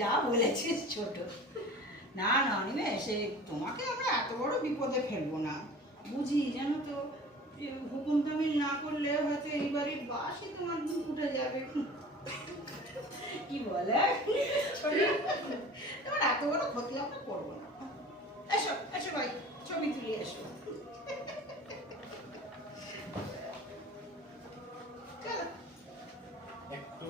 যা বলেছিস ছোট। না না অনিমেষ, তোমাকে আমরা এত বড় বিপদে ফেলবো না। বুঝি জানো তো, হুকুম তামিল না করলে হয়তো এই বাড়ির বাসই তোমার উঠে যাবে। কি বলে তোমার এত বড় ক্ষতি আমরা করবো না। এসো এসো ভাই, ছবি তুলি এসো। একটু